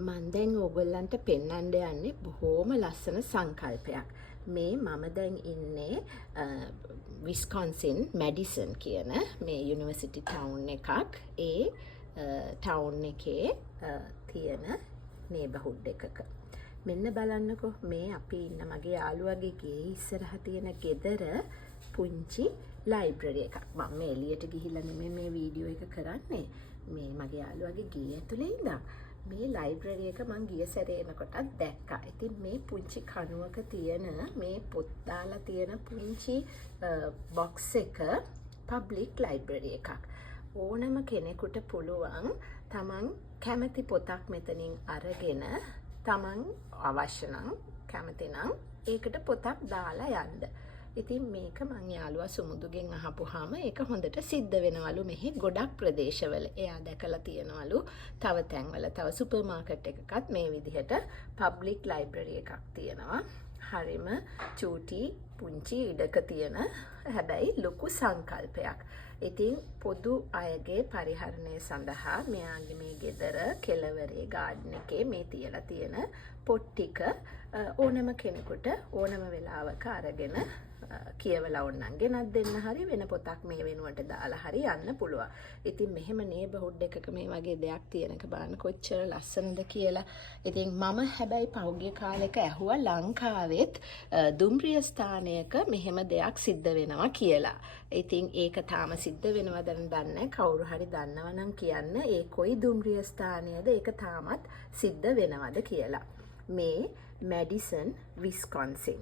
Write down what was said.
මම දැන් ඕගොල්ලන්ට පෙන්වන්න යන්නේ බොහොම ලස්සන සංකල්පයක්. මේ මම දැන් ඉන්නේ විස්කොන්සින් මැඩිසන් කියන මේ යුනිවර්සිටි ටවුන් එකක්. ඒ ටවුන් එකේ තියෙන නේබර්හුඩ් එකක. මෙන්න බලන්නකෝ මේ අපි ඉන්න මගේ යාළුවගේ ගේ ඉස්සරහ තියෙන ගෙදර පුංචි ලයිබ්‍රරි එකක්. මම මේ එළියට ගිහිල්ලා නෙමෙයි මේ වීඩියෝ එක කරන්නේ. මේ මගේ යාළුවගේ ගේ ඇතුලේ ඉඳන් මේ ලයිබ්‍රරි එක මං ගිය සැරේ එනකොටත් දැක්කා. ඉතින් මේ පුංචි කණුවක තියෙන මේ පොත් දාලා තියෙන පුංචි බොක්ස් එක පබ්ලික් ලයිබ්‍රරි එකක්. ඕනම කෙනෙකුට පුළුවන් තමන් කැමති පොතක් මෙතනින් අරගෙන තමන් අවශ්‍ය නම් කැමති නම් ඒකට පොතක් දාලා යන්න. ඉතින් මේක මං යාළුවා සුමුදුගෙන් අහපුවාම ඒක හොඳට සිද්ධ වෙනවලු මෙහි ගොඩක් ප්‍රදේශවල. එයා දැකලා තියෙනවලු තව තැන්වල තව සුපර් මාකට් එකකත් මේ විදිහට පබ්ලික් ලයිබ්‍රරි එකක් තියෙනවා. හරිම චූටි පුංචි ඉඩක තියෙන හැබැයි ලොකු සංකල්පයක්. ඉතින් පොදු අයගේ පරිහරණය සඳහා මෙයාගේ මේ ගෙදර කෙළවරේ ගාඩන් එකේ මේ තියලා තියෙන පොත් ටික ඕනම කෙනෙකුට ඕනම වෙලාවක අරගෙන කියවලා ඕනනම් ගෙනත් දෙන්න හරි වෙන පොතක් මේ වෙනුවට දාලා හරි යන්න පුළුවන්. ඉතින් මෙහෙම නේබර්හුඩ් එකක මේ වගේ දෙයක් තියෙනක බලන්න කොච්චර ලස්සනද කියලා. ඉතින් මම හැබැයි පහුගිය කාලෙක ඇහුවා ලංකාවෙත් දුම්රිය ස්ථානයක මෙහෙම දෙයක් සිද්ධ වෙනවා කියලා. ඉතින් ඒක තාම සිද්ධ වෙනවද දන්නේ කවුරු හරි දන්නවා නම් කියන්න ඒ කොයි දුම්රිය ස්ථානයද ඒක තාමත් සිද්ධ වෙනවද කියලා. මේ මැඩිසන් විස්කොන්සින්